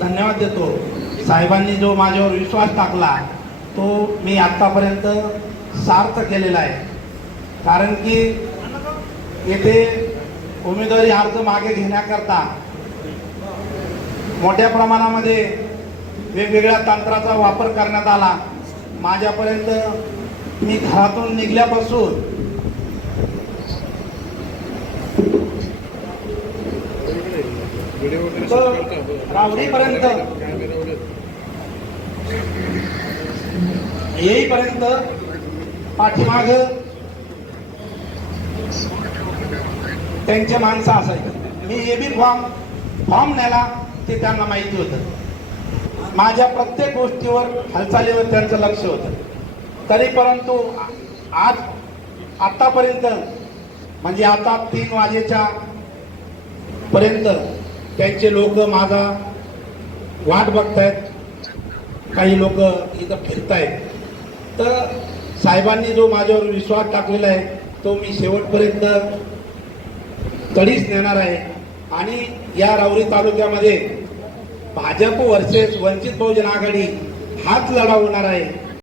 धन्यवाद देतो। साहेबांनी जो माझ्यावर विश्वास टाकला तो मी आतापर्यंत सार्थ केलेला आहे। कारण की येथे उमेदवारी अर्ज मागे घेण्याकरता मोठ्या प्रमाणामध्ये वेगवेगळ्या तंत्राचा वापर करण्यात आला। माझ्यापर्यंत मी घरातून निघल्यापासून रावडीपर्यंत येईपर्यंत पाठीमाग त्यांचे माणसं असायचे। मी एबी फॉर्म न्यायला ते त्यांना माहिती होतं। माझ्या प्रत्येक गोष्टीवर हालचालीवर त्यांचं लक्ष होतं। तरी परंतु आज आतापर्यंत म्हणजे आता 3 वाजेच्या पर्यंत त्यांचे लोक माझा वाट बघतायत। काही लोक इथं फिरतायत। तर साहेबांनी जो माझ्यावर विश्वास टाकलेला आहे तो मी शेवटपर्यंत तडीच नेणार आहे। आणि या राऊरी तालुक्यामध्ये भाजप वर्सेस वंचित बहुजन आघाडी हाच लढा होणार आहे।